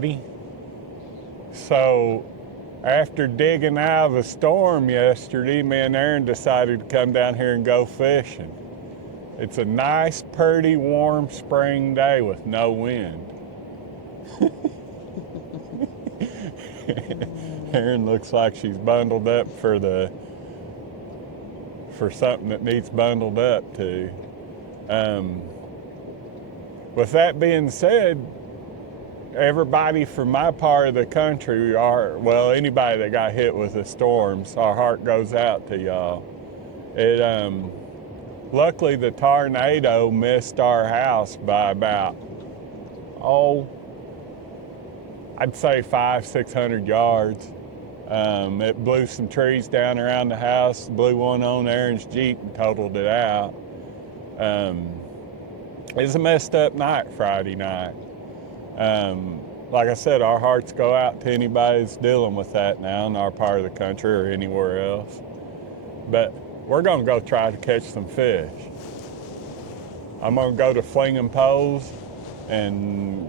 everybody. So after digging out of a storm yesterday, me and Erin decided to come down here and go fishing. It's a nice, pretty, warm spring day with no wind. Erin looks like she's bundled up for something that needs bundled up to. With that being said, everybody from my part of the country anybody that got hit with the storms, our heart goes out to y'all. Luckily the tornado missed our house by about, I'd say 500-600 yards. It blew some trees down around the house, blew one on Erin's Jeep and totaled it out. It was a messed up night Friday night. Like I said, our hearts go out to anybody that's dealing with that now in our part of the country or anywhere else. But we're gonna go try to catch some fish. I'm gonna go to flinging poles and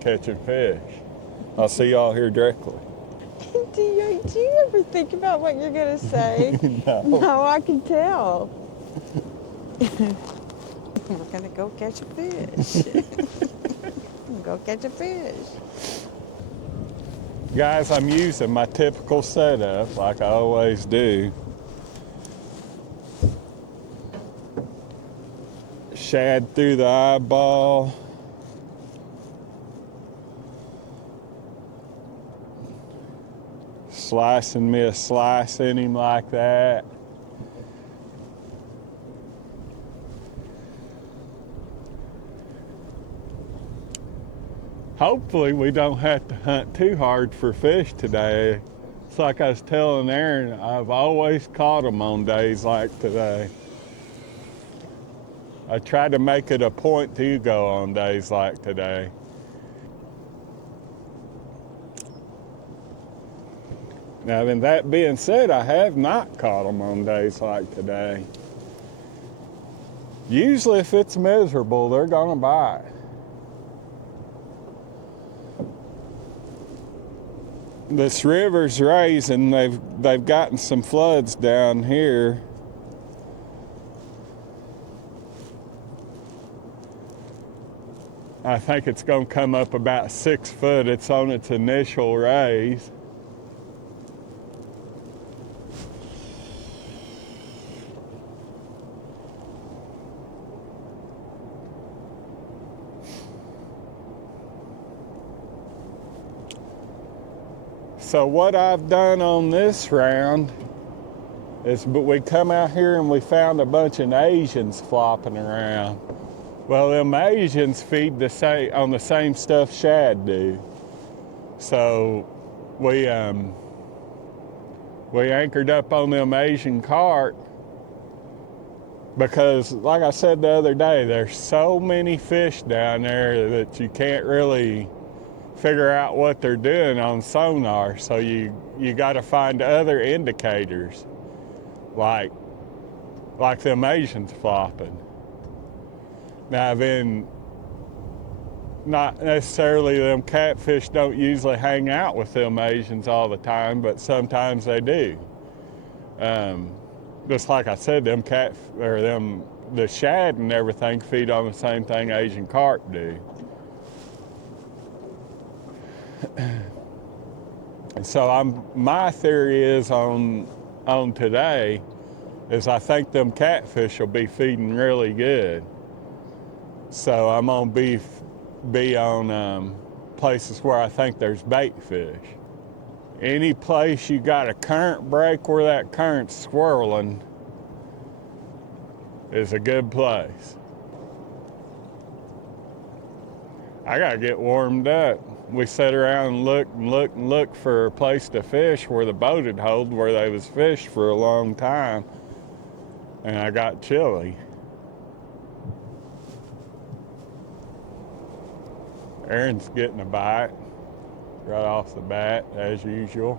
catching fish. I'll see y'all here directly. Do you ever think about what you're gonna say? No. No, I can tell. We're gonna go catch a fish. Go catch a fish. Guys, I'm using my typical setup like I always do. Shad through the eyeball. Slicing me a slice in him like that. Hopefully we don't have to hunt too hard for fish today. It's like I was telling Erin, I've always caught them on days like today. I try to make it a point to go on days like today. Now, then that being said, I have not caught them on days like today. Usually if it's miserable, they're gonna bite. This river's raising. They've gotten some floods down here. I think it's gonna come up about 6 foot. It's on its initial raise. So what I've done on this round is, we come out here and we found a bunch of Asians flopping around. Well, them Asians feed on the same stuff shad do. So we anchored up on them Asian carp because, like I said the other day, there's so many fish down there that you can't really figure out what they're doing on sonar. So you got to find other indicators, like them Asians flopping. Now then, not necessarily them catfish don't usually hang out with them Asians all the time, but sometimes they do. Just like I said, the shad and everything feed on the same thing Asian carp do. And so my theory is on today is I think them catfish will be feeding really good. So I'm gonna be on places where I think there's bait fish. Any place you got a current break where that current's swirling is a good place. I gotta get warmed up. We sat around and looked for a place to fish where the boat had hold, where they was fished for a long time, and I got chilly. Erin's getting a bite right off the bat, as usual.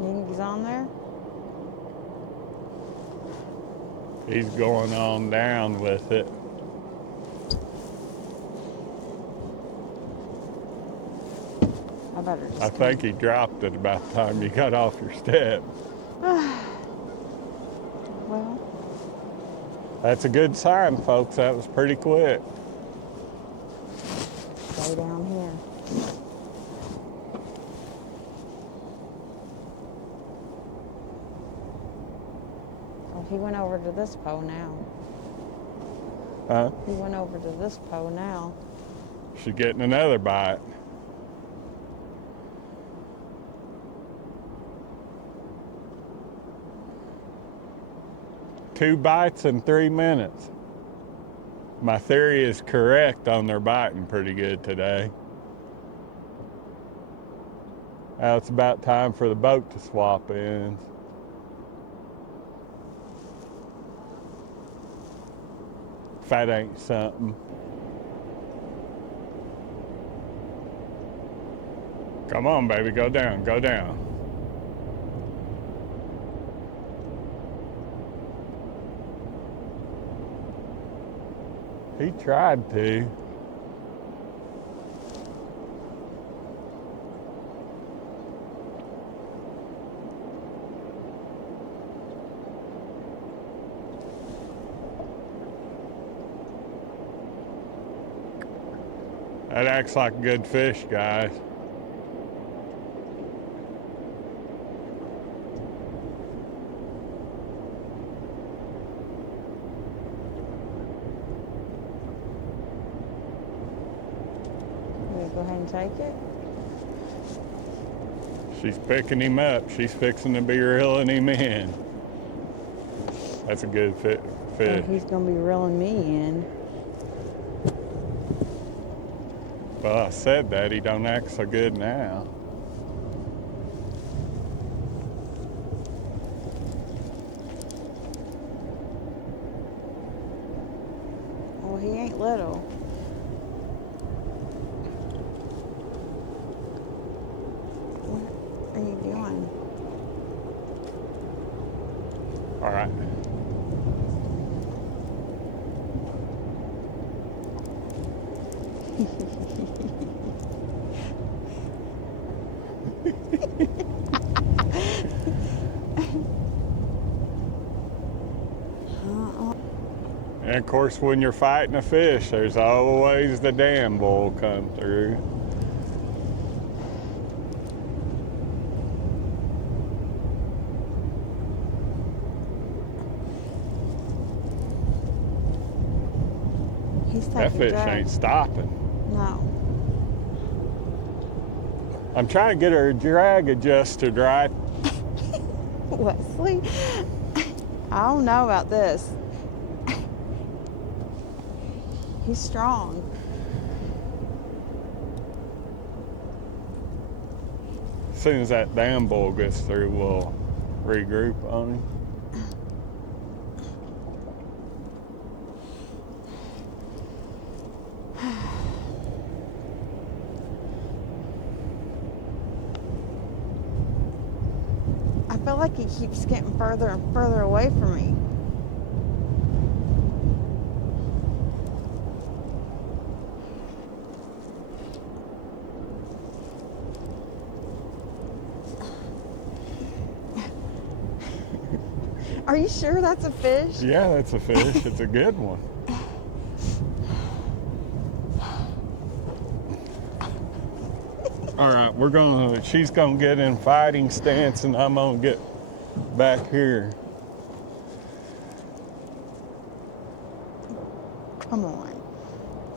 You think he's on there? He's going on down with it. I better just. I think he dropped it about the time you got off your step. Well, That's a good sign, folks. That was pretty quick. go down here. Oh, he went over to this pole now. Huh? He went over to this pole now. She's getting another bite. Two bites in 3 minutes. My theory is correct on their biting pretty good today. Now it's about time for the boat to swap ends. If that ain't something. Come on, baby, go down, go down. He tried to. That acts like a good fish, guys. Go ahead and take it. She's picking him up. She's fixing to be reeling him in. That's a good fish. Oh, he's gonna be reeling me in. Well, I said that. He don't act so good now. Well, he ain't little. What are you doing? All right. And of course, when you're fighting a fish, there's always the dam bull come through. He's That taking fish drag. ain't stopping. No. I'm trying to get her drag adjusted right. Wesley, I don't know about this. He's strong. As soon as that dam bull gets through, we'll regroup on him. I feel like he keeps getting further and further away from me. Are you sure that's a fish? Yeah, that's a fish. It's a good one. All right, she's gonna get in fighting stance and I'm gonna get back here. Come on.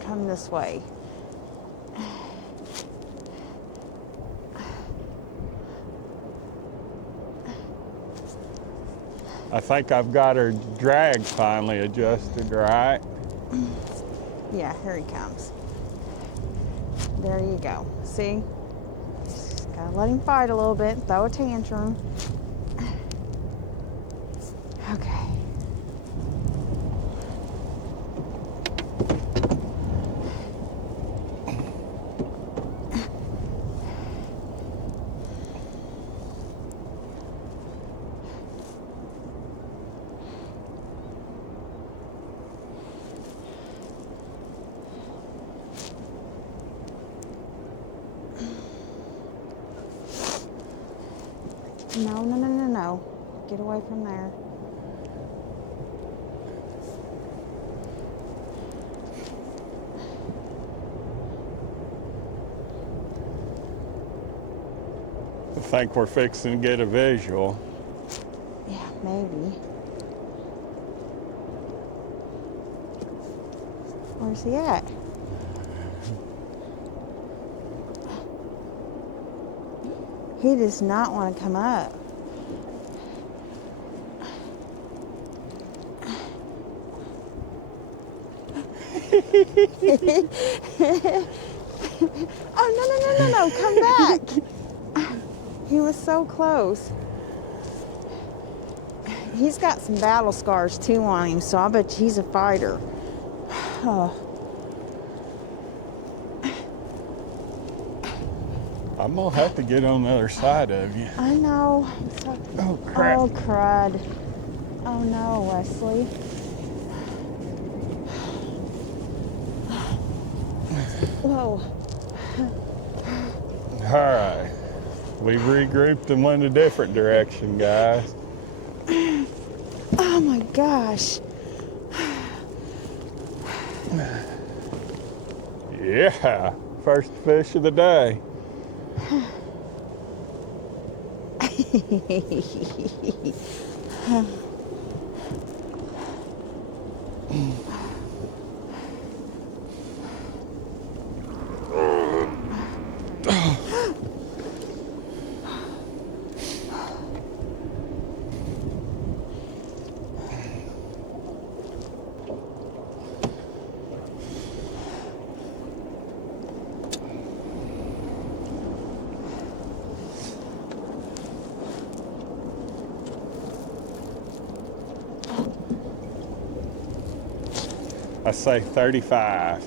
Come this way. I think I've got her drag finally adjusted, right? Yeah, here he comes. There you go. See? Just gotta let him fight a little bit, throw a tantrum. Okay. No, no, no, no, no. Get away from there. I think we're fixing to get a visual. Yeah, maybe. Where's he at? He does not want to come up. Oh, no, no, no, no, no, come back. He was so close. He's got some battle scars too on him, so I bet he's a fighter. Oh. I'm gonna have to get on the other side of you. I know. Oh, crap. Oh, crud. Oh, no, Wesley. Whoa. All right. We regrouped and went a different direction, guys. Oh, my gosh. Yeah. First fish of the day. I say 35.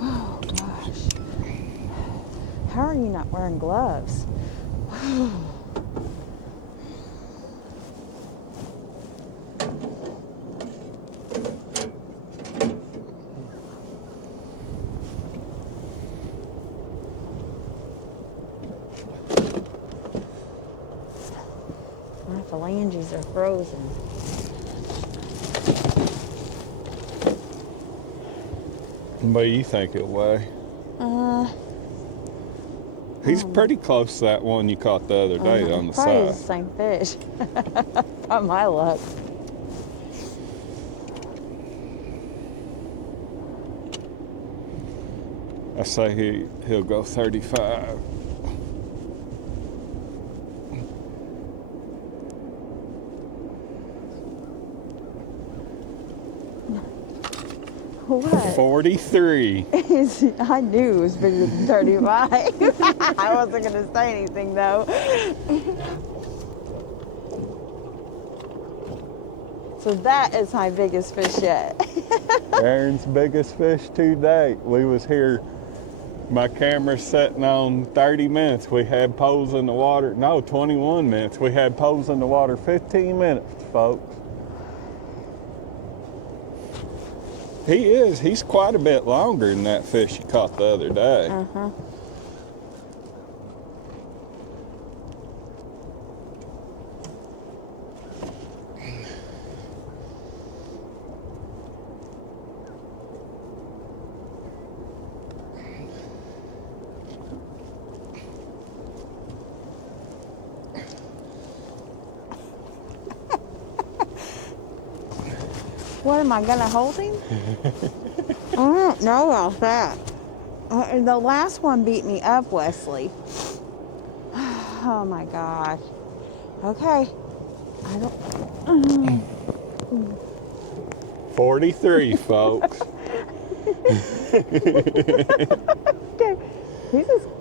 Oh, gosh. How are you not wearing gloves? My phalanges are frozen. What do you think it'll weigh? He's pretty close to that one you caught the other day on the Probably side. the same fish. By my luck. I say he'll go 35. What? 43. I knew it was bigger than 35. I wasn't going to say anything, though. So that is my biggest fish yet. Erin's biggest fish to date. We was here, my camera's sitting on 30 minutes. We had poles in the water. No, 21 minutes. We had poles in the water 15 minutes, folks. He's quite a bit longer than that fish you caught the other day. Uh-huh. What, am I going to hold him? I don't know about that. The last one beat me up, Wesley. Oh, my God. Okay. I don't... 43, folks. Okay.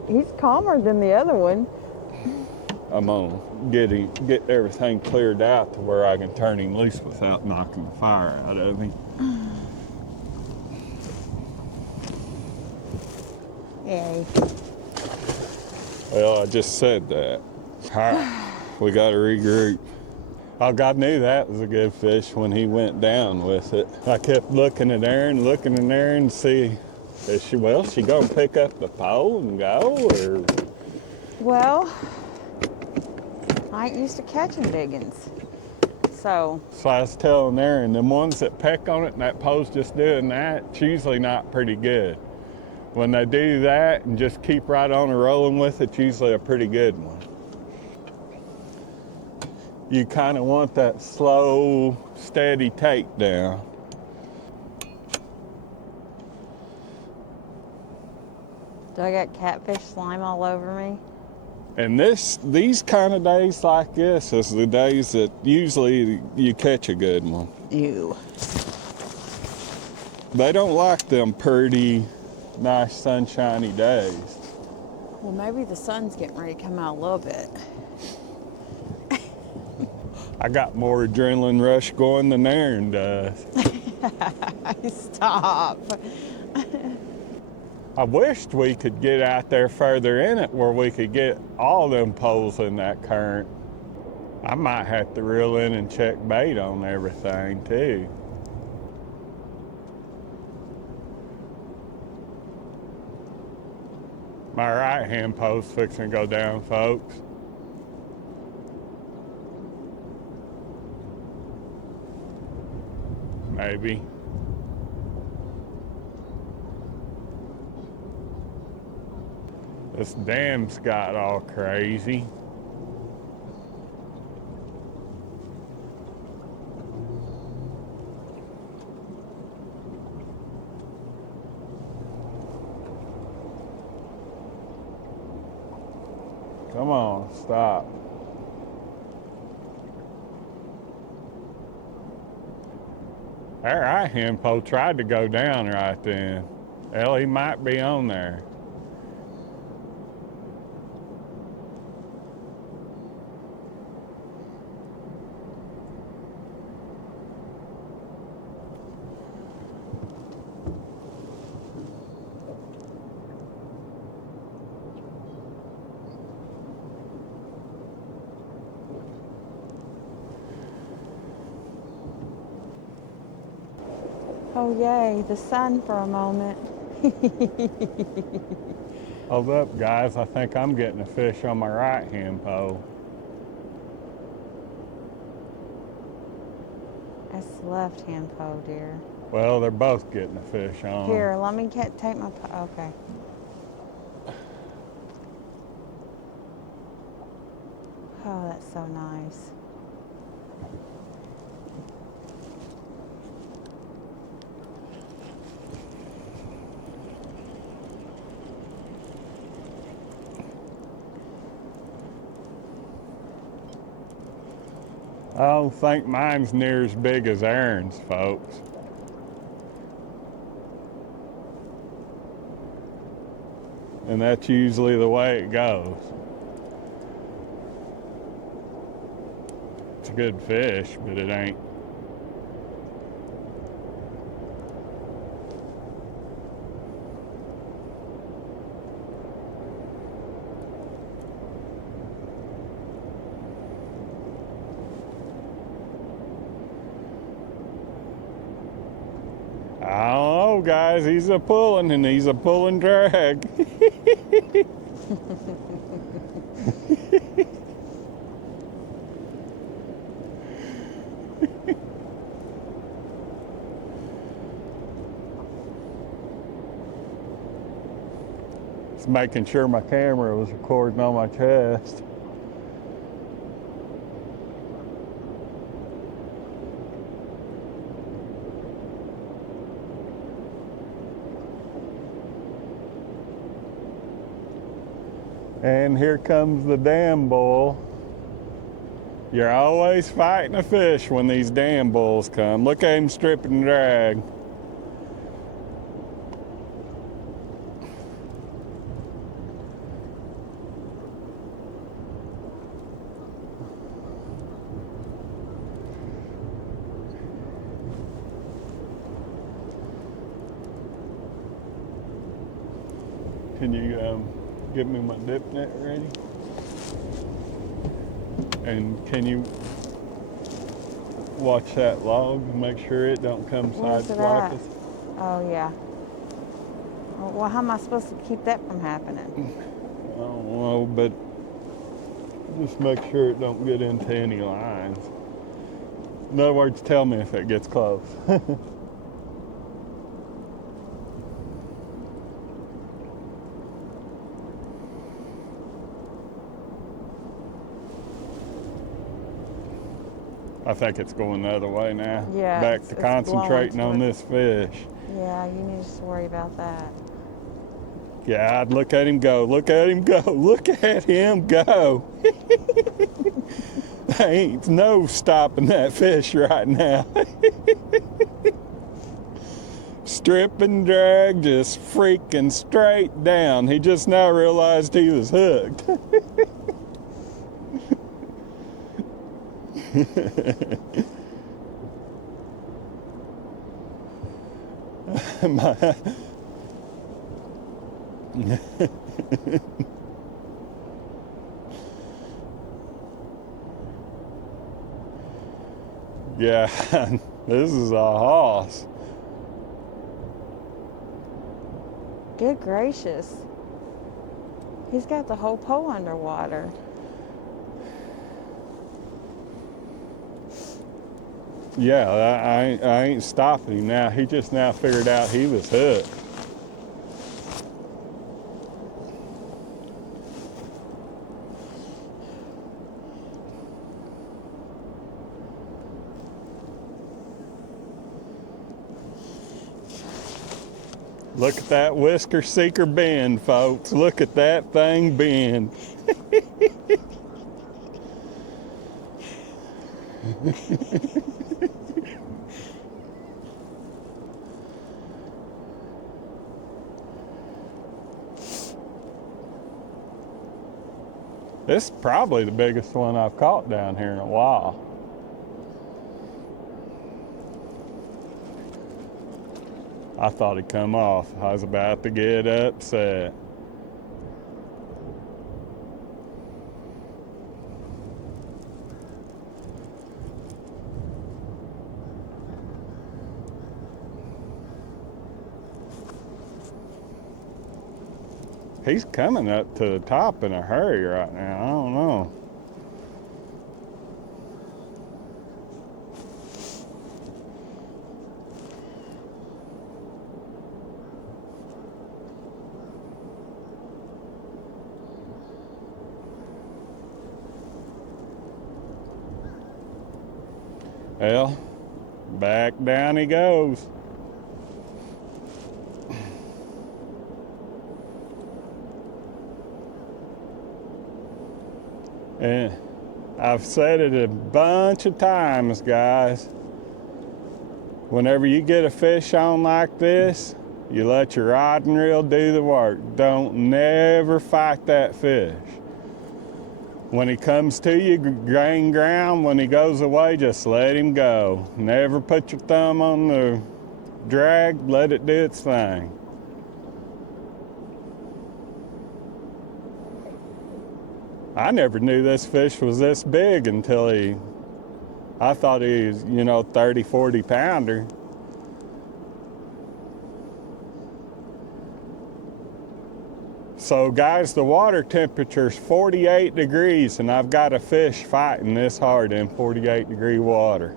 He's calmer than the other one. I'm gonna get everything cleared out to where I can turn him loose without knocking the fire out of him. Yay. Well, I just said that. All right, we gotta regroup. Oh, God knew that was a good fish when he went down with it. I kept looking at Erin, see is she gonna pick up the pole and go, or? Well, I ain't used to catching biggins. So I was telling Erin, them ones that peck on it and that pole's just doing that, it's usually not pretty good. When they do that and just keep right on and rolling with it, it's usually a pretty good one. You kind of want that slow, steady takedown. do I got catfish slime all over me? And these kind of days like this is the days that usually you catch a good one. Ew. They don't like them pretty, nice, sunshiny days. Well, maybe the sun's getting ready to come out a little bit. I got more adrenaline rush going than Erin does. Stop. I wished we could get out there further in it where we could get all them poles in that current. I might have to reel in and check bait on everything too. My right hand pole's fixing to go down, folks. Maybe. This dam's got all crazy. Come on, stop. Our right hand pole tried to go down right then. Well, he might be on there. Oh, yay, the sun for a moment. Hold up, guys. I think I'm getting a fish on my right hand pole. That's the left hand pole, dear. Well, they're both getting a fish on. Here, let me take my okay. Oh, that's so nice. I don't think mine's near as big as Erin's, folks. And that's usually the way it goes. It's a good fish, but it ain't. I don't know, guys. He's a pulling, and he's a pulling drag. Just making sure my camera was recording on my chest. And here comes the dam bull. You're always fighting a fish when these dam bulls come. Look at him strip and drag. Can you give me my dip net ready? And can you watch that log and make sure it don't come Where's it sideswipe at? us. Oh, yeah. Well, how am I supposed to keep that from happening? I don't know, but just make sure it don't get into any lines. In other words, tell me if it gets close. I think it's going the other way now. Yeah, Back to it's concentrating blowing on toward- this fish. Yeah, you need to worry about that. God, look at him go. Look at him go. Look at him go. Ain't no stopping that fish right now. Strip and drag, just freaking straight down. He just now realized he was hooked. Yeah, this is a hoss. Good gracious. He's got the whole pole underwater. Yeah, I ain't stopping him now. He just now figured out he was hooked. Look at that whisker seeker bend, folks. Look at that thing bend. This is probably the biggest one I've caught down here in a while. I thought he'd come off. I was about to get upset. He's coming up to the top in a hurry right now. I don't know. Well, back down he goes. And I've said it a bunch of times, guys. Whenever you get a fish on like this, you let your rod and reel do the work. Don't never fight that fish. When he comes to you, gain ground. When he goes away, just let him go. Never put your thumb on the drag, let it do its thing. I never knew this fish was this big until I thought he was, 30, 40 pounder. So guys, the water temperature's 48 degrees and I've got a fish fighting this hard in 48 degree water.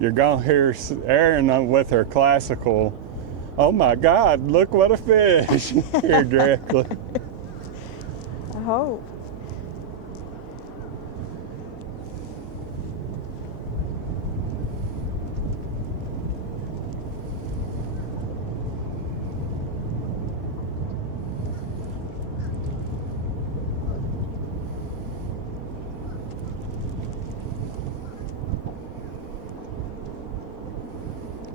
You're gonna hear Erin with her classical, "Oh my God, look what a fish," here directly. I hope.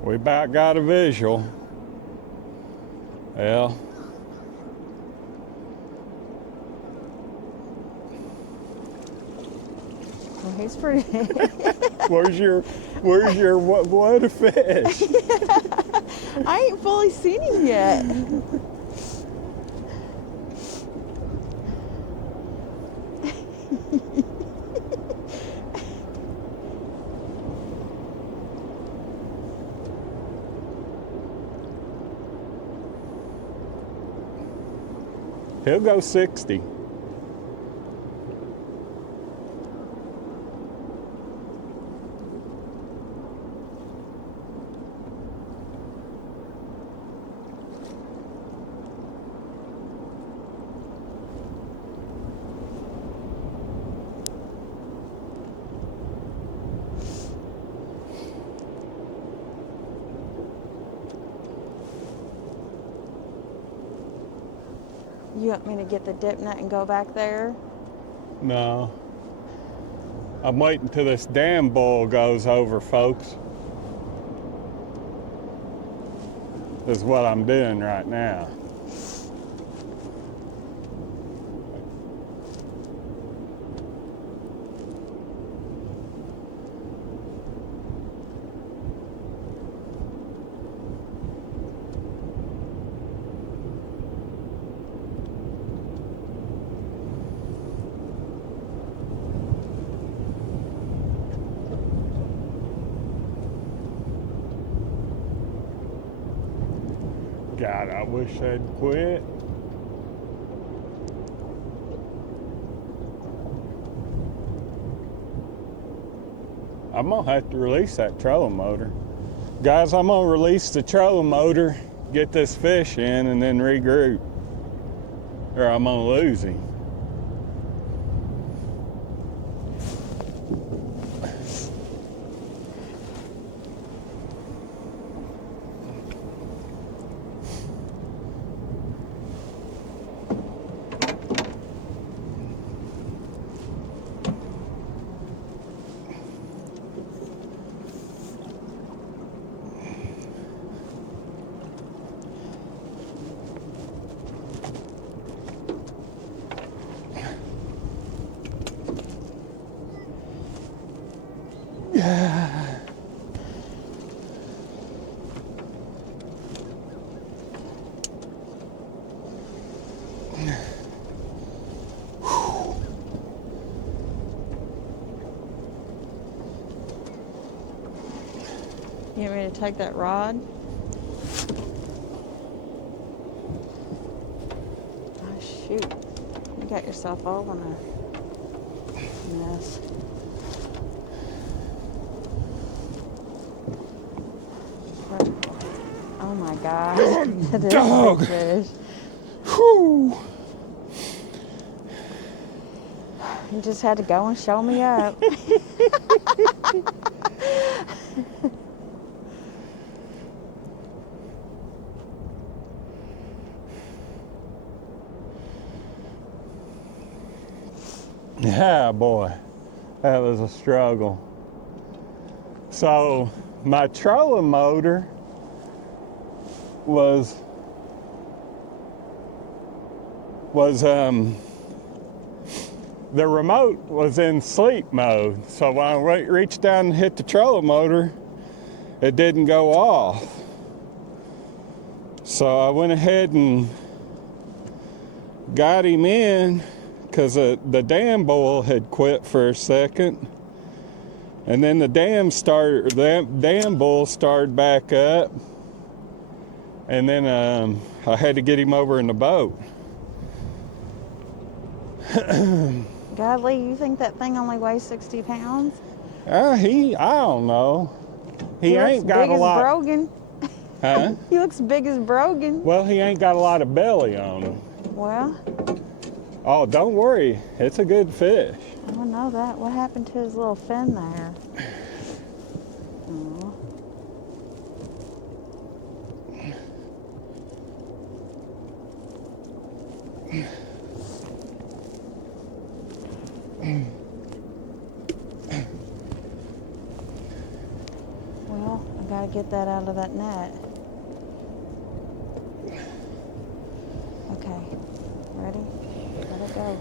We about got a visual. Well, Well, he's pretty. where's your what a fish? I ain't fully seen him yet. He'll go 60. You want me to get the dip net and go back there? No. I'm waiting till this damn bull goes over, folks. Is what I'm doing right now. God, I wish they'd quit. I'm gonna have to release that trolling motor. Guys, I'm gonna release the trolling motor, get this fish in, and then regroup. Or I'm gonna lose him. You want me to take that rod? Oh, shoot. You got yourself all in a mess. Oh my God. That is a big fish. Whew. You just had to go and show me up. Yeah, boy, that was a struggle. So my trolling motor was the remote was in sleep mode. So when I reached down and hit the trolling motor, it didn't go off. So I went ahead and got him in, because the dam bull had quit for a second, and then the dam bull started back up, and then I had to get him over in the boat. Godly, you think that thing only weighs 60 pounds? I don't know. He ain't got a lot. Brogan. Huh? He looks big as Brogan. Well, he ain't got a lot of belly on him. Well. Oh, don't worry. It's a good fish. I don't know that. What happened to his little fin there? Oh. Well, I gotta get that out of that net. Okay. Ready? Let it go.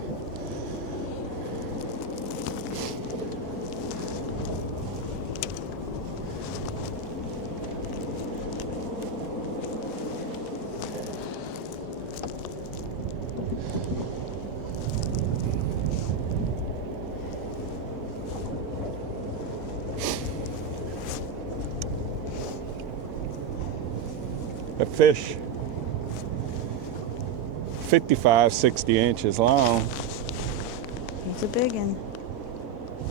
fish 55, 60 inches long. He's a big one.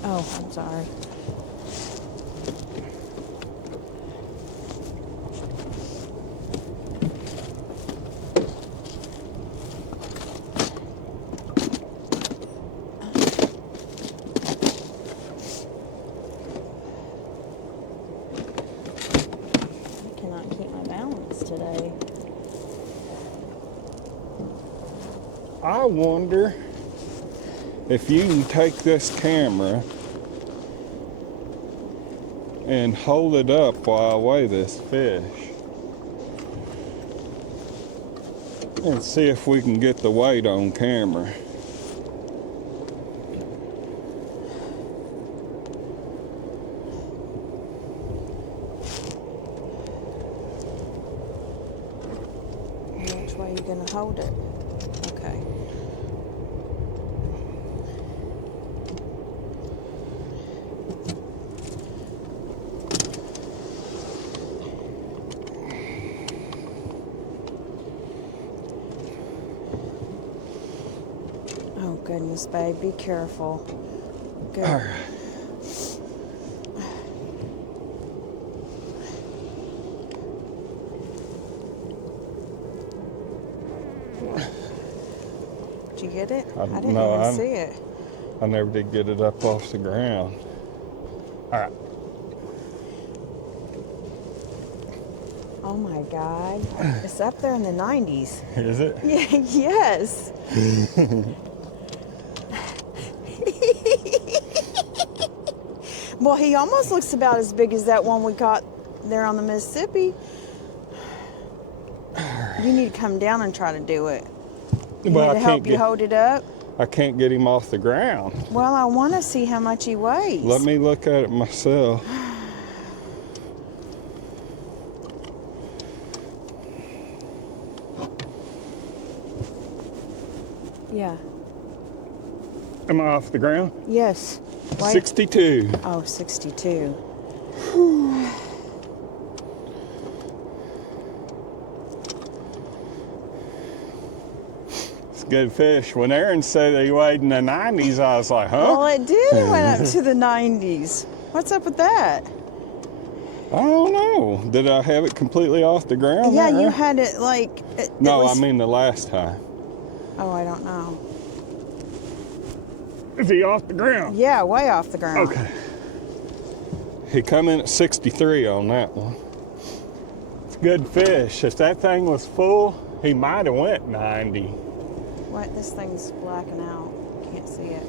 Oh, I'm sorry. I cannot keep my balance today. I wonder if you can take this camera and hold it up while I weigh this fish and see if we can get the weight on camera. Which way are you going to hold it? Okay. Oh, goodness, babe. Be careful. Good. All right. Did you get it? I didn't no, even see it. I never did get it up off the ground. All right. Oh my God. It's up there in the 90s. Is it? Yeah, yes. Well, he almost looks about as big as that one we caught there on the Mississippi. You need to come down and try to do it. You Well, need I to help can't you get- hold it up? I can't get him off the ground. Well, I want to see how much he weighs. Let me look at it myself. Yeah. Am I off the ground? Yes. Wait. 62. Oh, 62. It's a good fish. When Erin said he weighed in the 90s, I was like, huh? Well, it did. It went up to the 90s. What's up with that? I don't know. Did I have it completely off the ground? Yeah, there? you had it like... It No, was- I mean the last time. Oh, I don't know. Is he off the ground? Yeah, way off the ground. Okay. He come in at 63 on that one. It's a good fish. If that thing was full, he might have went 90. What? This thing's blacking out. Can't see it.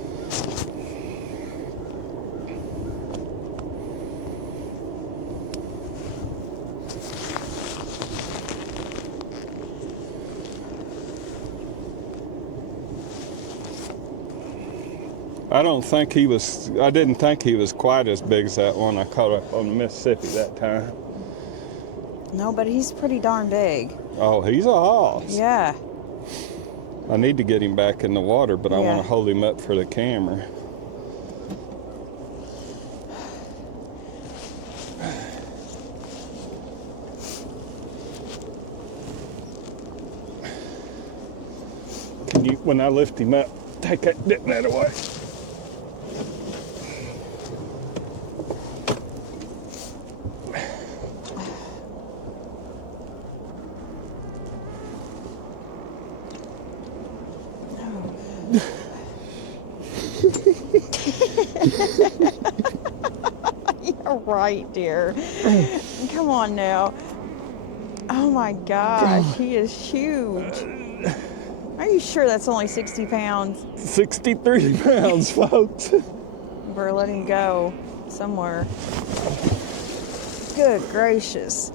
I didn't think he was quite as big as that one I caught up on the Mississippi that time. No, but he's pretty darn big. Oh, he's a hoss. Yeah. I need to get him back in the water, but I Yeah. want to hold him up for the camera. Can you, when I lift him up, take that dip net away? You're right, dear. Come on now. Oh my gosh, he is huge. Are you sure that's only 60 pounds? 63 pounds, folks. We're letting go somewhere. Good gracious.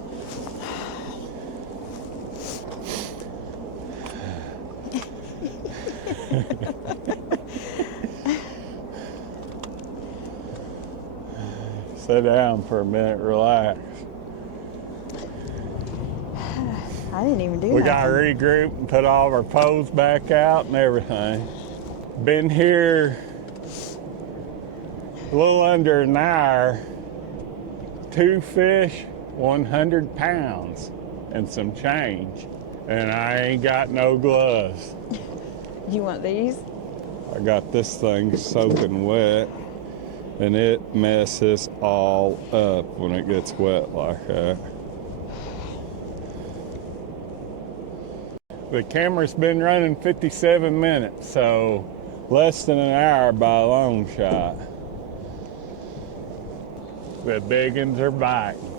Sit down for a minute, relax. I didn't even do We nothing. got to regroup and put all of our poles back out and everything. Been here a little under an hour. 2 fish, 100 pounds. and some change. And I ain't got no gloves. You want these? I got this thing soaking wet, and it messes all up when it gets wet like that. The camera's been running 57 minutes, so less than an hour by a long shot. The big ones are biting.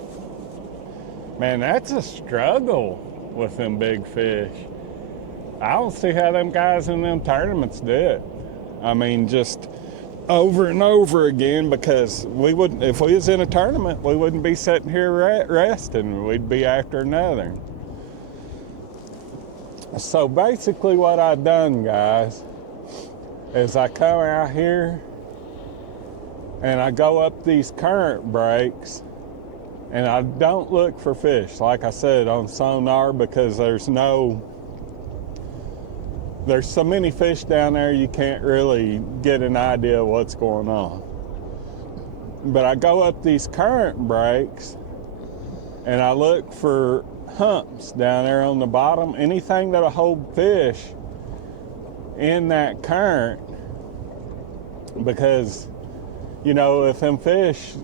Man, that's a struggle with them big fish. I don't see how them guys in them tournaments do it. I mean, just over and over again, because we wouldn't, if we was in a tournament, we wouldn't be sitting here resting. We'd be after another. So basically what I've done, guys, is I come out here and I go up these current breaks and I don't look for fish, like I said, on sonar, because there's so many fish down there you can't really get an idea of what's going on. But I go up these current breaks and I look for humps down there on the bottom, anything that'll hold fish in that current, because you know, if them fish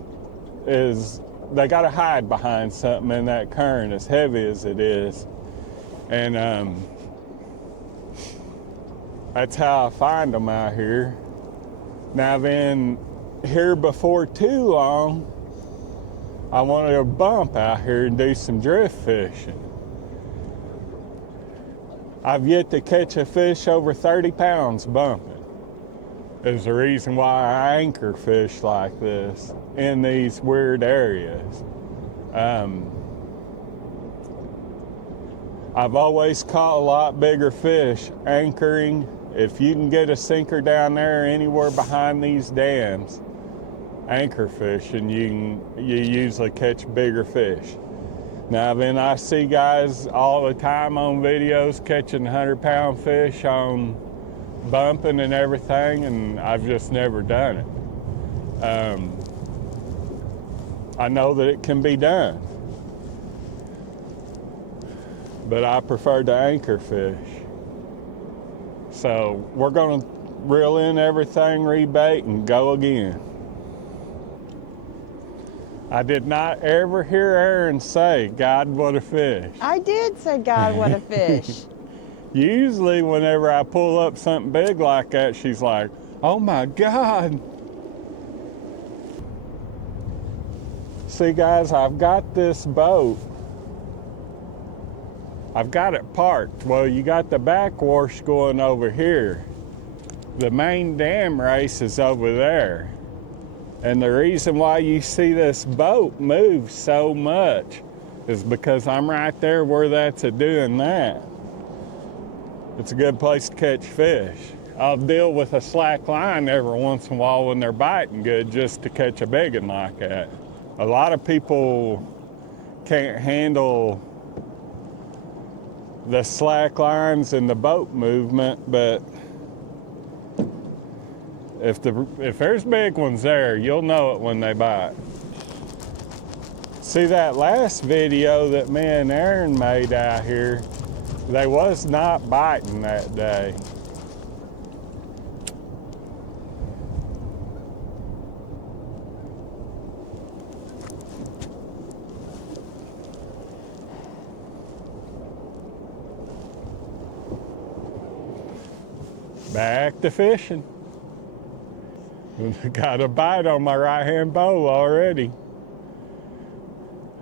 they gotta hide behind something in that current, as heavy as it is. And that's how I find them out here. Now then, here before too long, I wanted to bump out here and do some drift fishing. I've yet to catch a fish over 30 pounds bumping. Is the reason why I anchor fish like this in these weird areas. I've always caught a lot bigger fish anchoring. If you can get a sinker down there anywhere behind these dams, anchor fish, and you usually catch bigger fish. Now then, I see guys all the time on videos catching 100-pound fish on bumping and everything, and I've just never done it. I know that it can be done, but I prefer to anchor fish. So we're gonna reel in everything, rebait, and go again. I did not ever hear Erin say, "God, what a fish." I did say, God, what a fish. Usually whenever I pull up something big like that, she's like, "Oh my God." See guys, I've got this boat. I've got it parked. Well, you got the backwash going over here. The main dam race is over there. And the reason why you see this boat move so much is because I'm right there where that's doing that. It's a good place to catch fish. I'll deal with a slack line every once in a while when they're biting good, just to catch a big one like that. A lot of people can't handle the slack lines and the boat movement, but if there's big ones there, you'll know it when they bite. See that last video that me and Erin made out here, they was not biting that day. Back to fishing. Got a bite on my right-hand bow already.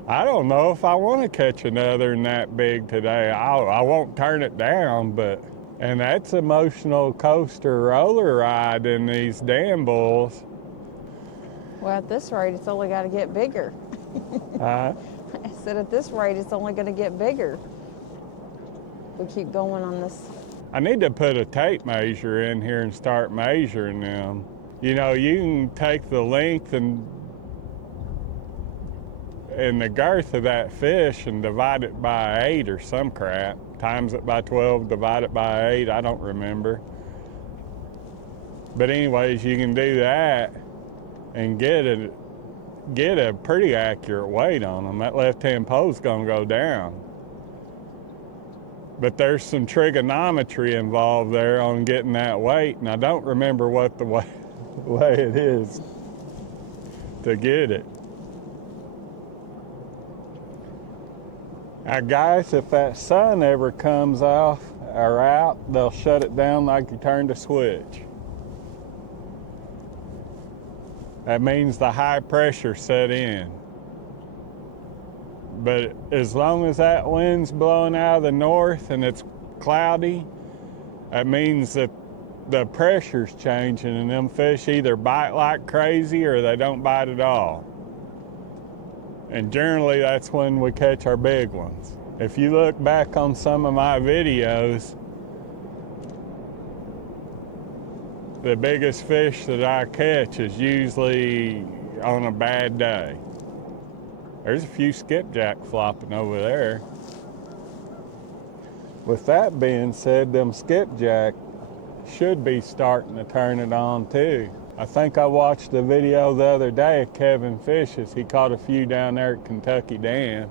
I don't know if I want to catch another than that big today. I won't turn it down, and that's emotional coaster roller ride in these dam bulls. Well, at this rate, it's only got to get bigger. I said at this rate, it's only going to get bigger. We keep going on this. I need to put a tape measure in here and start measuring them. You know, you can take the length and the girth of that fish and divide it by 8 or some crap. Times it by 12, divide it by 8, I don't remember. But anyways, you can do that and get a pretty accurate weight on them. That left-hand pole's gonna go down. But there's some trigonometry involved there on getting that weight, and I don't remember what the way it is to get it. Now guys, if that sun ever comes off or out, they'll shut it down like you turned a switch. That means the high pressure set in. But as long as that wind's blowing out of the north and it's cloudy, that means that the pressure's changing and them fish either bite like crazy or they don't bite at all. And generally that's when we catch our big ones. If you look back on some of my videos, the biggest fish that I catch is usually on a bad day. There's a few skipjack flopping over there. With that being said, them skipjack should be starting to turn it on too. I think I watched a video the other day of Kevin Fish's. He caught a few down there at Kentucky Dam.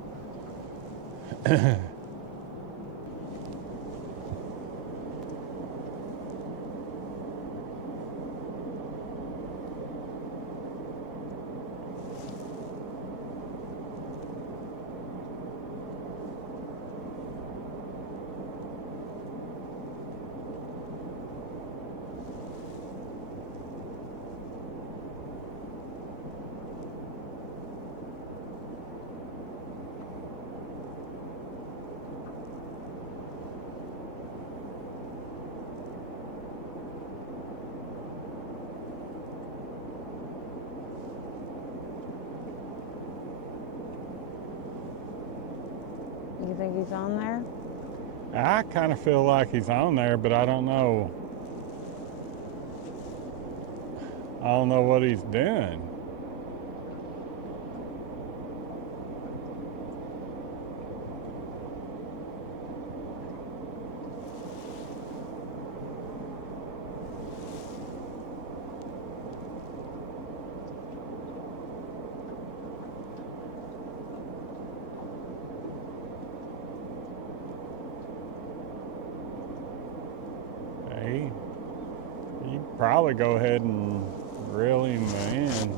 You think he's on there? I kind of feel like he's on there, but I don't know. I don't know what he's doing. You probably go ahead and reel him in. Is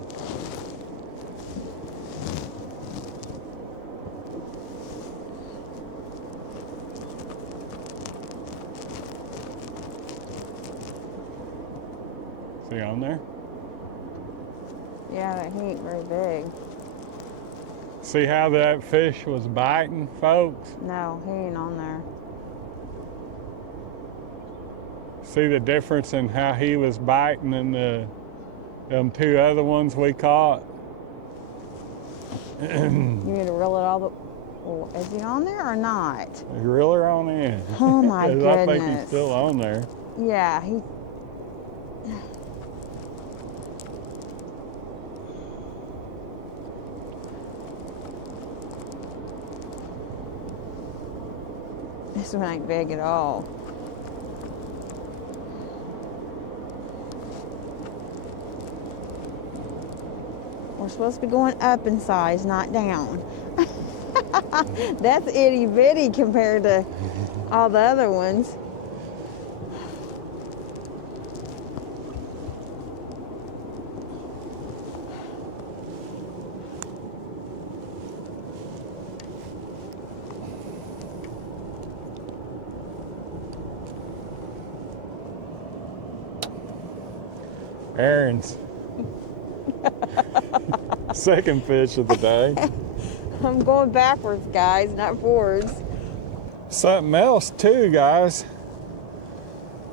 he on there? Yeah, he ain't very big. See how that fish was biting, folks? No, he ain't on there. See the difference in how he was biting and them two other ones we caught? You need to reel it all the... Oh, is he on there or not? Reel her on in. Oh my goodness. I think he's still on there. Yeah, he... This one ain't big at all. We're supposed to be going up in size, not down. That's itty bitty compared to all the other ones. Erin's second fish of the day. I'm going backwards, guys, not forwards. Something else too, guys.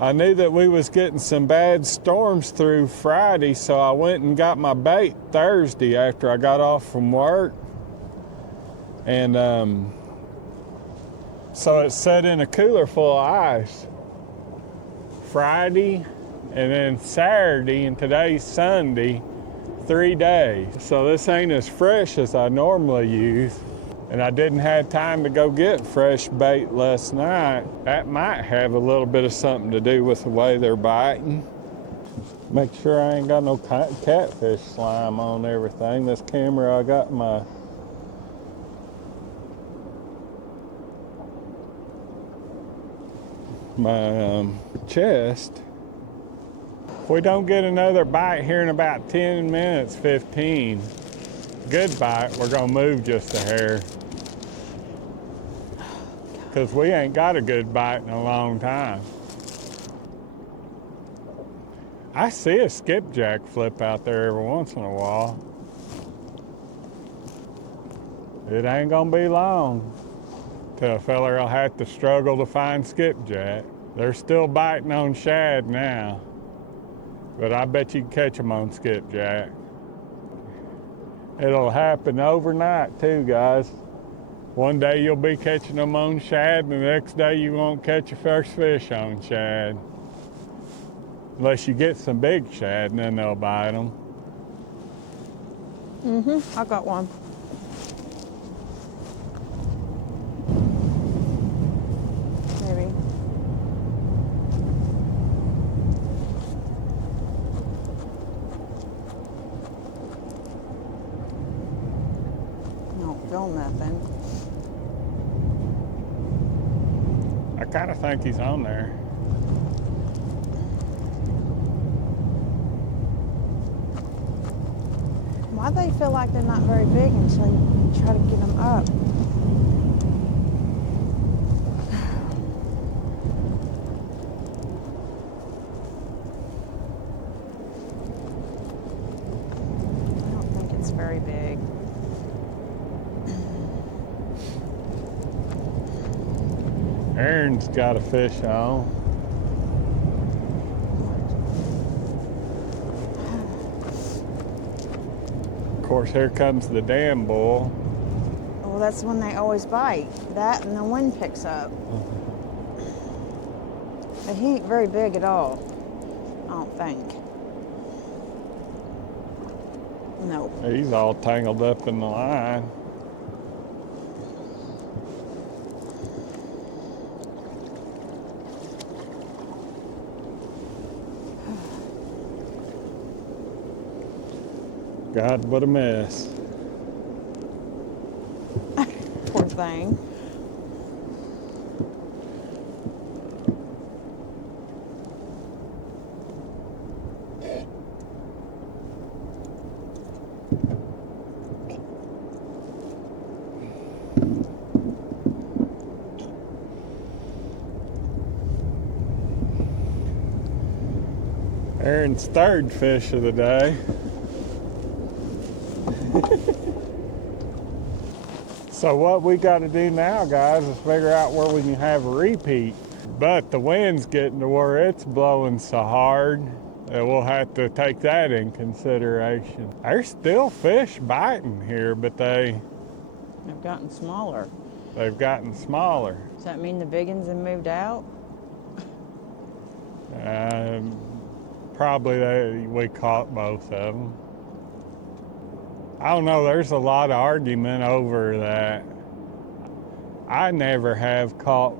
I knew that we was getting some bad storms through Friday, so I went and got my bait Thursday after I got off from work. And so it sat in a cooler full of ice Friday and then Saturday, and today's Sunday, 3 days. So this ain't as fresh as I normally use. And I didn't have time to go get fresh bait last night. That might have a little bit of something to do with the way they're biting. Make sure I ain't got no catfish slime on everything. This camera, I got my my chest. If we don't get another bite here in about 10 minutes, 15, good bite, we're gonna move just a hair. Because we ain't got a good bite in a long time. I see a skipjack flip out there every once in a while. It ain't gonna be long till a feller will have to struggle to find skipjack. They're still biting on shad now, but I bet you can catch them on skipjack. It'll happen overnight too, guys. One day you'll be catching them on shad, and the next day you won't catch your first fish on shad. Unless you get some big shad, and then they'll bite them. I got one. Maybe. No, feel nothing. I kind of think he's on there. Why do they feel like they're not very big until you try to get them up? I don't think it's very big. Erin's got a fish on. Of course, here comes the dam bull. Well, that's when they always bite. That and the wind picks up. But he ain't very big at all, I don't think. Nope. He's all tangled up in the line. God, what a mess. Poor thing. Erin's third fish of the day. So what we got to do now, guys, is figure out where we can have a repeat. But the wind's getting to where it's blowing so hard that we'll have to take that in consideration. There's still fish biting here, but they've gotten smaller. gotten smaller. Does that mean the big ones have moved out? Probably we caught both of them. I don't know, there's a lot of argument over that. I never have caught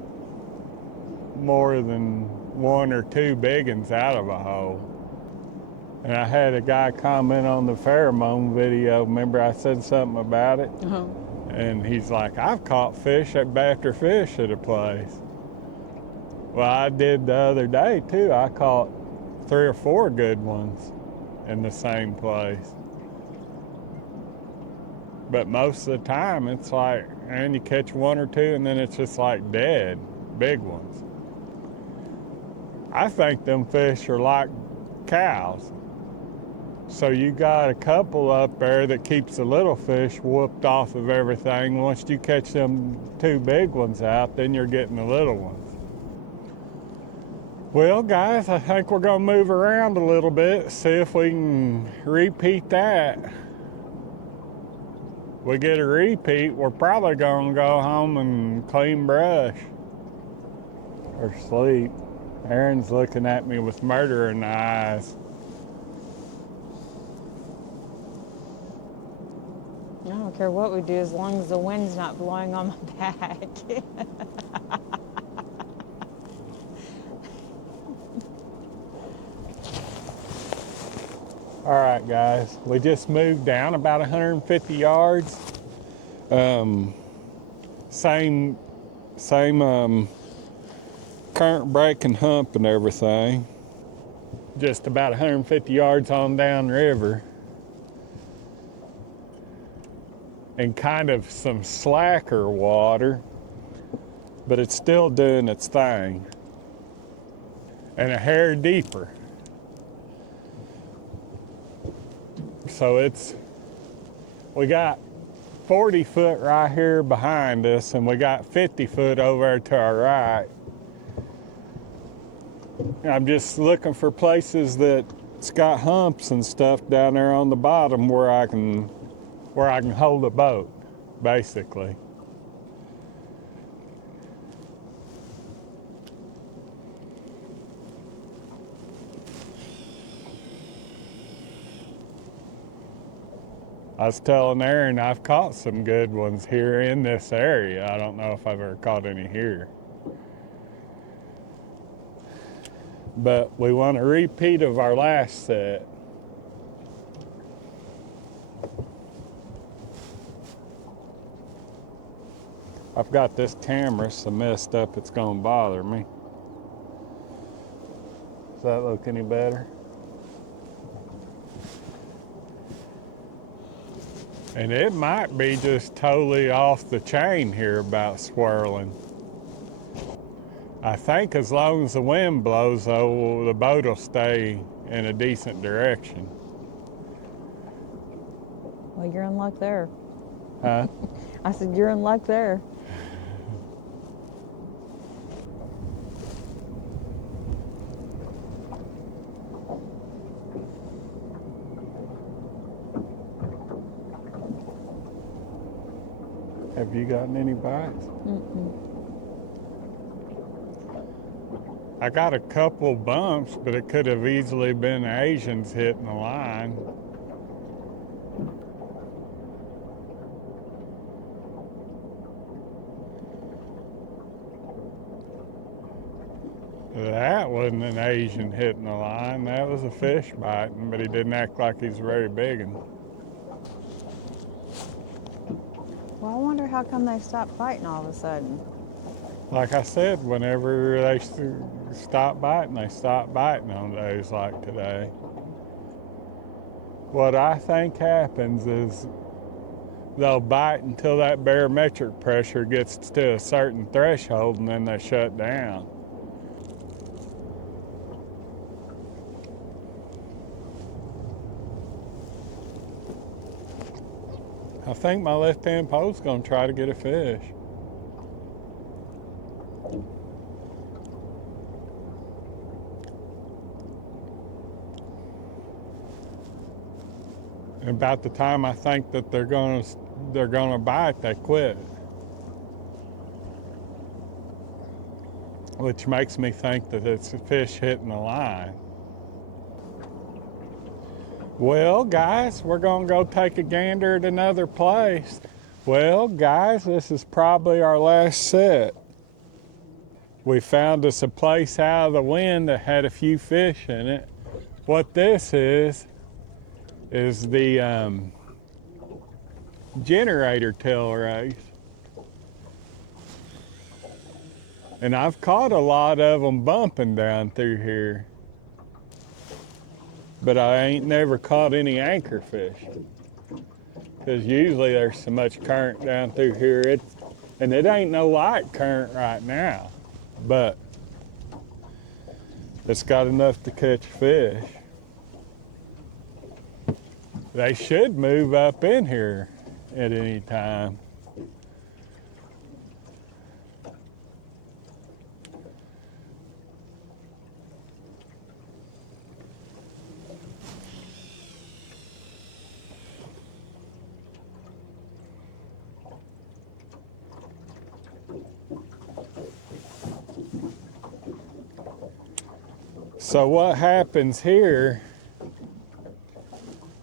more than one or two big ones out of a hole. And I had a guy comment on the pheromone video. Remember I said something about it? Uh-huh. And he's like, I've caught fish after fish at a place. Well, I did the other day too. I caught 3 or 4 good ones in the same place. But most of the time, it's like, and you catch 1 or 2, and then it's just like dead, big ones. I think them fish are like cows. So you got a couple up there that keeps the little fish whooped off of everything. Once you catch them 2 big ones out, then you're getting the little ones. Well, guys, I think we're gonna move around a little bit, see if we can repeat that. We get a repeat, we're probably gonna go home and clean brush or sleep. Erin's looking at me with murder in the eyes. I don't care what we do as long as the wind's not blowing on my back. All right, guys, we just moved down about 150 yards. Same current breaking hump and everything. Just about 150 yards on downriver. And kind of some slacker water, but it's still doing its thing. And a hair deeper. So we got 40 foot right here behind us, and we got 50 foot over to our right. I'm just looking for places that's got humps and stuff down there on the bottom where I can hold a boat, basically. I was telling Erin I've caught some good ones here in this area. I don't know if I've ever caught any here. But we want a repeat of our last set. I've got this camera so messed up it's gonna bother me. Does that look any better? And it might be just totally off the chain here about swirling. I think as long as the wind blows, though, the boat will stay in a decent direction. Well, you're in luck there. Huh? I said, you're in luck there. Have you gotten any bites? Mm-mm. I got a couple bumps, but it could have easily been Asians hitting the line. That wasn't an Asian hitting the line. That was a fish biting, but he didn't act like he's very big. Well, I wonder how come they stopped fighting all of a sudden. Like I said, whenever they stop biting, they stop biting on days like today. What I think happens is they'll bite until that barometric pressure gets to a certain threshold and then they shut down. I think my left-hand pole's gonna try to get a fish. And about the time I think that they're gonna bite, they quit. Which makes me think that it's a fish hitting the line. Well, guys, we're gonna go take a gander at another place. Well, guys, this is probably our last set. We found us a place out of the wind that had a few fish in it. What this is the generator tail race. And I've caught a lot of them bumping down through here. But I ain't never caught any anchorfish. Because usually there's so much current down through here. And it ain't no light current right now. But it's got enough to catch fish. They should move up in here at any time. So what happens here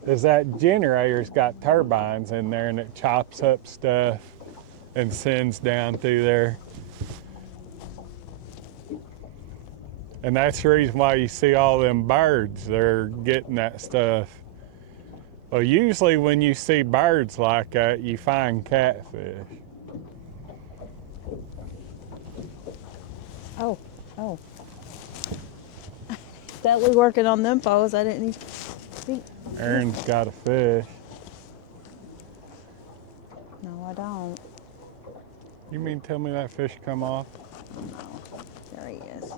is that generator's got turbines in there and it chops up stuff and sends down through there. And that's the reason why you see all them birds, they're getting that stuff. Well, usually when you see birds like that, you find catfish. Oh, Oh. Steadily working on them poles. I didn't even think. Erin's got a fish. No, I don't. You mean tell me that fish come off? Oh, no. There he is.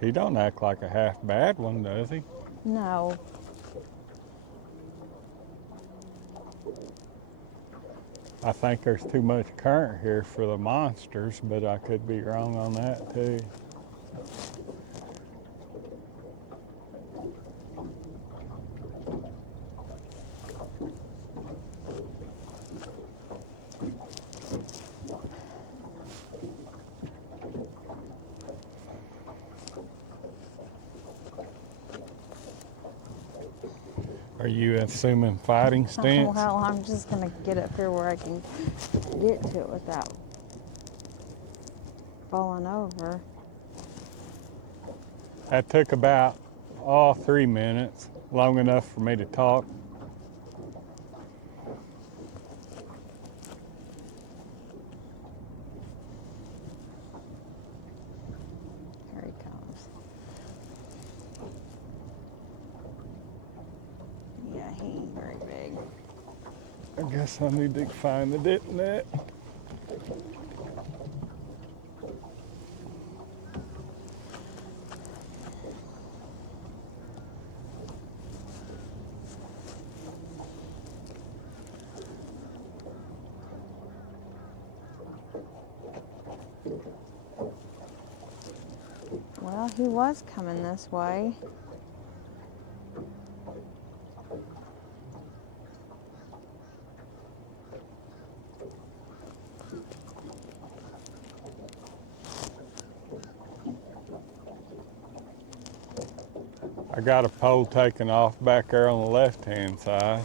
He don't act like a half bad one, does he? No. I think there's too much current here for the monsters, but I could be wrong on that too. Are you assuming fighting Oh, stance? well, I'm just going to get up here where I can get to it without falling over. That took about 3 minutes, long enough for me to talk. Here he comes. Yeah, he ain't very big. I guess I need to find the dip net. Well, he was coming this way. I got a pole taken off back there on the left-hand side.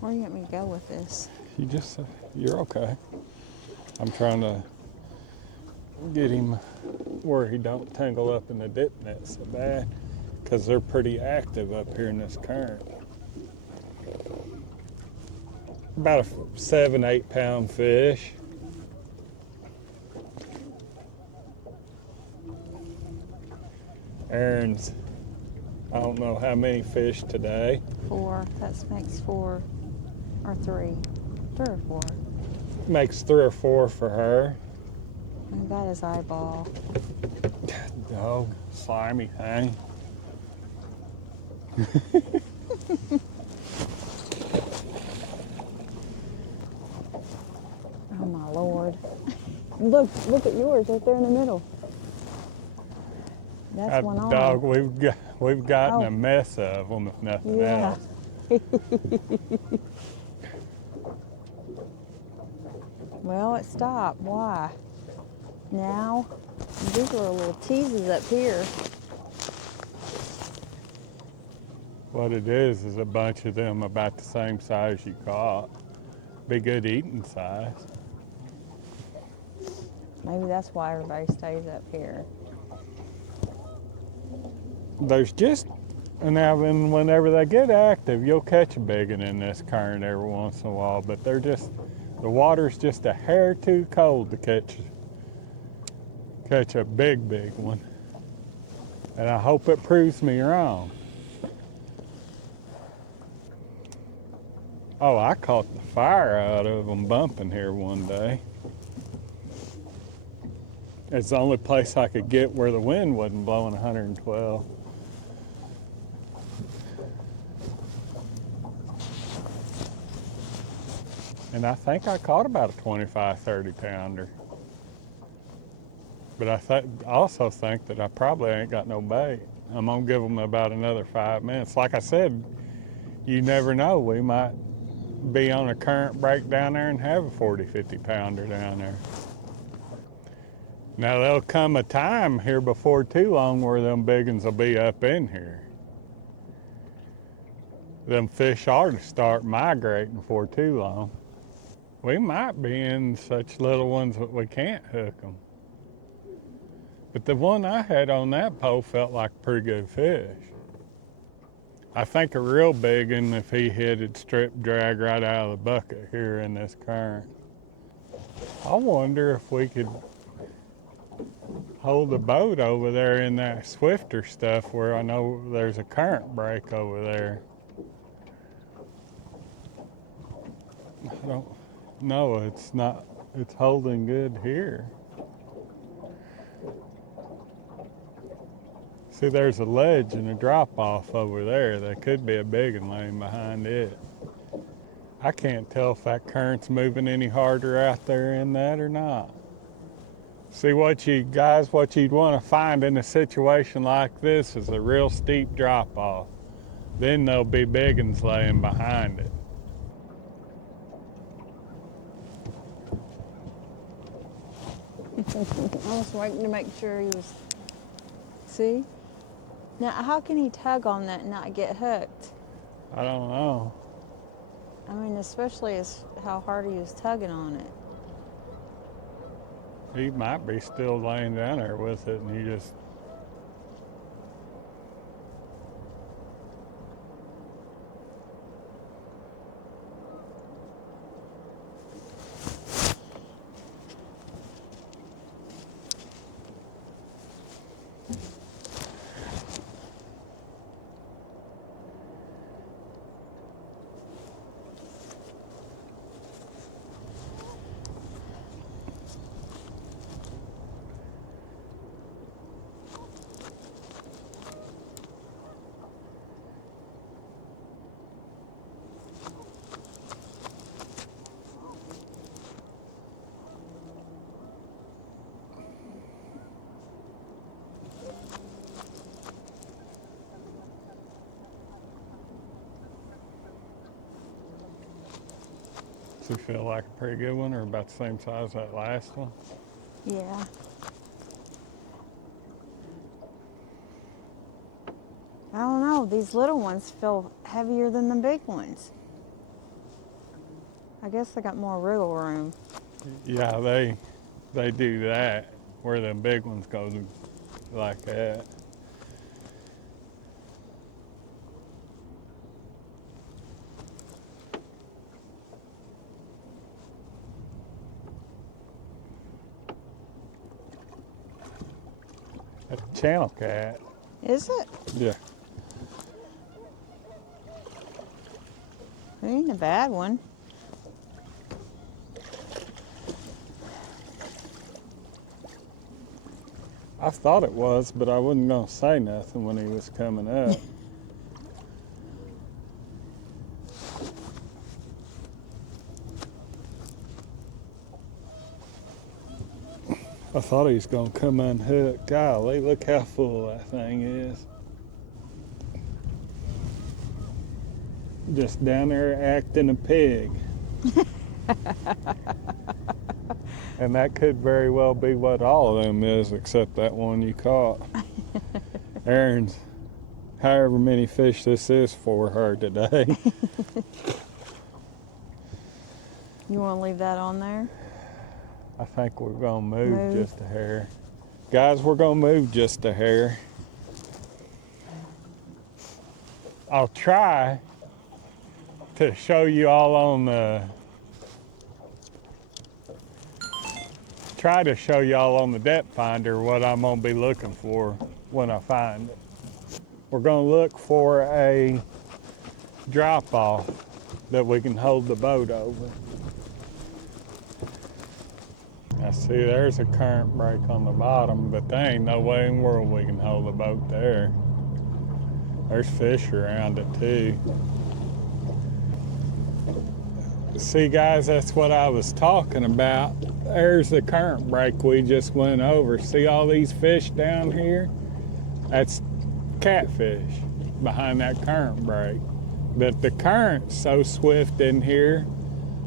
Where do you want me to go with this? You're okay. I'm trying to get him where he don't tangle up in the dip net so bad, because they're pretty active up here in this current. About a 7-8 pound fish. Erin's, I don't know how many fish today. 4. That makes 4 or 3. 3 or 4. Makes 3 or 4 for her. And got his eyeball. Dog, slimy thing. Oh my Lord. Look at yours right there in the middle. That's one on. Dog, we've gotten Oh. a mess of them, if nothing Yeah. else. Well, it stopped. Why? Now, these were little teases up here. What it is a bunch of them about the same size you caught. Be good eating size. Maybe that's why everybody stays up here. There's just, and now then whenever they get active, you'll catch a big one in this current every once in a while, but they're just, the water's just a hair too cold to catch a big one. And I hope it proves me wrong. Oh, I caught the fire out of them bumping here one day. It's the only place I could get where the wind wasn't blowing 112. And I think I caught about a 25, 30 pounder. But I also think that I probably ain't got no bait. I'm gonna give them about another 5 minutes. Like I said, you never know. We might be on a current break down there and have a 40, 50 pounder down there. Now there'll come a time here before too long where them big ones will be up in here. Them fish are to start migrating for too long. We might be in such little ones that we can't hook them. But the one I had on that pole felt like a pretty good fish. I think a real big one, if he hit, it'd strip drag right out of the bucket here in this current. I wonder if we could hold the boat over there in that swifter stuff where I know there's a current break over there. I don't know, it's not, it's holding good here. See, there's a ledge and a drop off over there. There could be a big one laying behind it. I can't tell if that current's moving any harder out there in that or not. See, what you'd want to find in a situation like this is a real steep drop off. Then there'll be big ones laying behind it. I was waiting to make sure he was. See? Now, how can he tug on that and not get hooked? I don't know. I mean, especially as how hard he was tugging on it. He might be still laying down there with it and he just... Does he feel like a pretty good one or about the same size as that last one? Yeah. I don't know. These little ones feel heavier than the big ones. I guess they got more wriggle room. Yeah, they do that where the big ones go like that. That's a channel cat. Is it? Yeah. It ain't a bad one. I thought it was, but I wasn't gonna say nothing when he was coming up. I thought he was gonna come unhooked. Golly, look how full that thing is. Just down there acting a pig. And that could very well be what all of them is, except that one you caught. Erin's, however many fish this is for her today. You want to leave that on there? I think we're gonna move just a hair. Guys, we're gonna move just a hair. I'll try to show you all on the depth finder what I'm gonna be looking for when I find it. We're gonna look for a drop off that we can hold the boat over. I see there's a current break on the bottom, but there ain't no way in the world we can hold the boat there. There's fish around it too. See guys, that's what I was talking about. There's the current break we just went over. See all these fish down here? That's catfish behind that current break. But the current's so swift in here,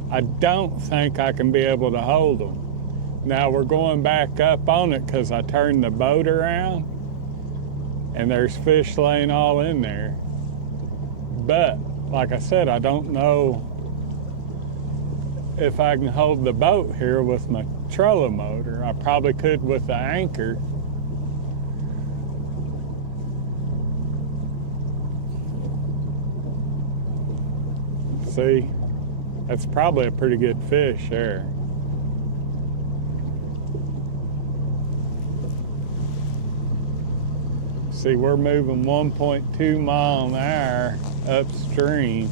I don't think I can be able to hold them. Now we're going back up on it because I turned the boat around and there's fish laying all in there. But like I said, I don't know if I can hold the boat here with my trolling motor. I probably could with the anchor. See, that's probably a pretty good fish there. See, we're moving 1.2 mile an hour upstream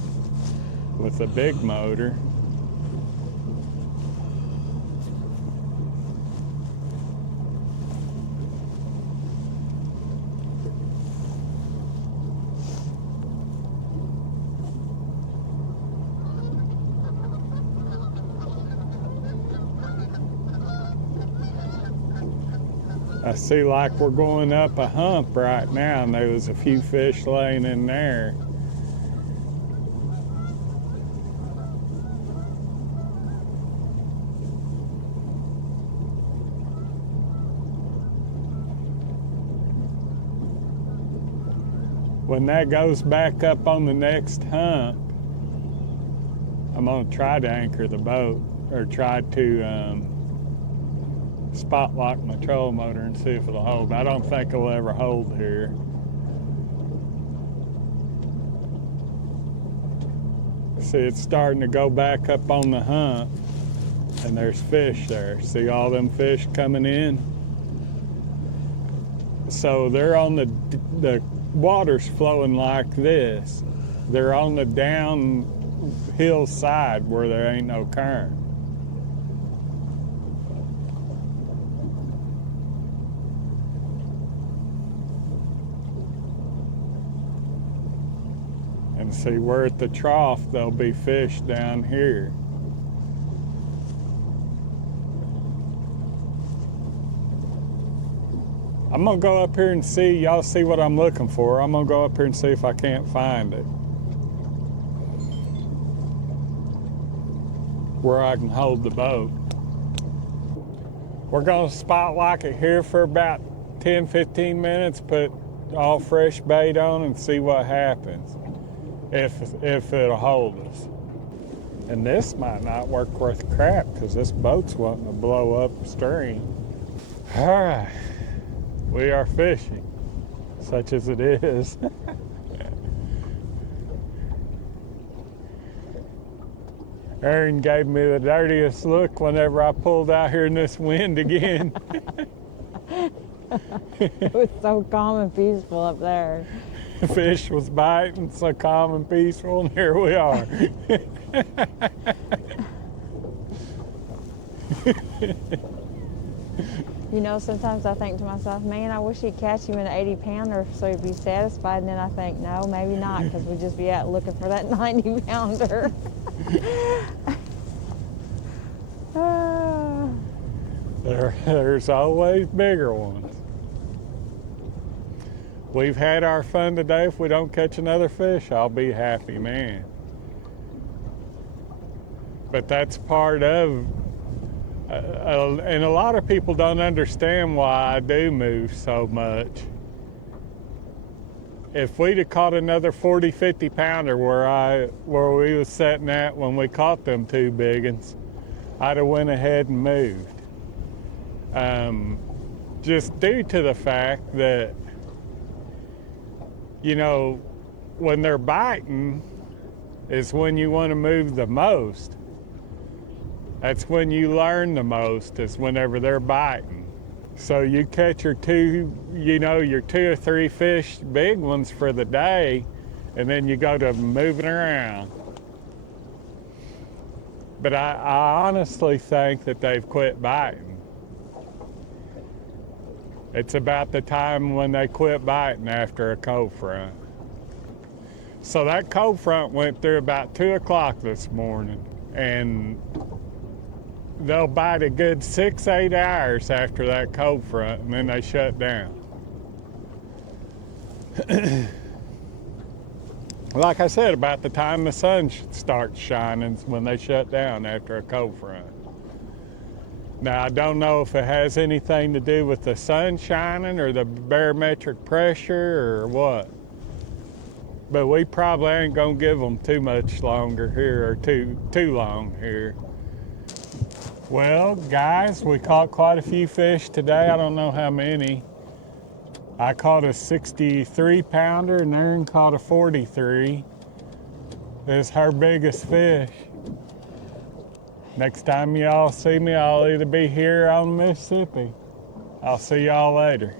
with a big motor. I see like we're going up a hump right now, and there was a few fish laying in there. When that goes back up on the next hump, I'm gonna try to anchor the boat, or try to spot lock my trolling motor and see if it'll hold. I don't think it'll ever hold here. See, it's starting to go back up on the hump, and there's fish there. See all them fish coming in? So they're on the water's flowing like this. They're on the downhill side where there ain't no current. And see, we're at the trough, there'll be fish down here. I'm gonna go up here and see, y'all see what I'm looking for. I'm gonna go up here and see if I can't find it, where I can hold the boat. We're gonna spot lock it here for about 10-15 minutes, put all fresh bait on and see what happens, if it'll hold us. And this might not work worth crap because this boat's wanting to blow upstream. All right, we are fishing, such as it is. Erin gave me the dirtiest look whenever I pulled out here in this wind again. It was so calm and peaceful up there. The fish was biting, so calm and peaceful, and here we are. You know, sometimes I think to myself, man, I wish he'd catch him in an 80-pounder so he'd be satisfied. And then I think, no, maybe not, because we'd just be out looking for that 90-pounder. There's always bigger ones. We've had our fun today. If we don't catch another fish, I'll be happy, man. But that's part of, and a lot of people don't understand why I do move so much. If we'd have caught another 40, 50 pounder where we was sitting at when we caught them two big ones, I'd have went ahead and moved. Just due to the fact that, you know, when they're biting is when you want to move the most. That's when you learn the most, is whenever they're biting. So you catch your two or three fish, big ones for the day, and then you go to moving around. But I honestly think that they've quit biting. It's about the time when they quit biting after a cold front. So that cold front went through about 2 o'clock this morning, and they'll bite a good 6-8 hours after that cold front, and then they shut down. Like I said, about the time the sun starts shining is when they shut down after a cold front. Now, I don't know if it has anything to do with the sun shining or the barometric pressure or what. But we probably ain't gonna give them too much longer here, or too long here. Well, guys, we caught quite a few fish today. I don't know how many. I caught a 63 pounder and Erin caught a 43. This is her biggest fish. Next time y'all see me, I'll either be here on the Mississippi. I'll see y'all later.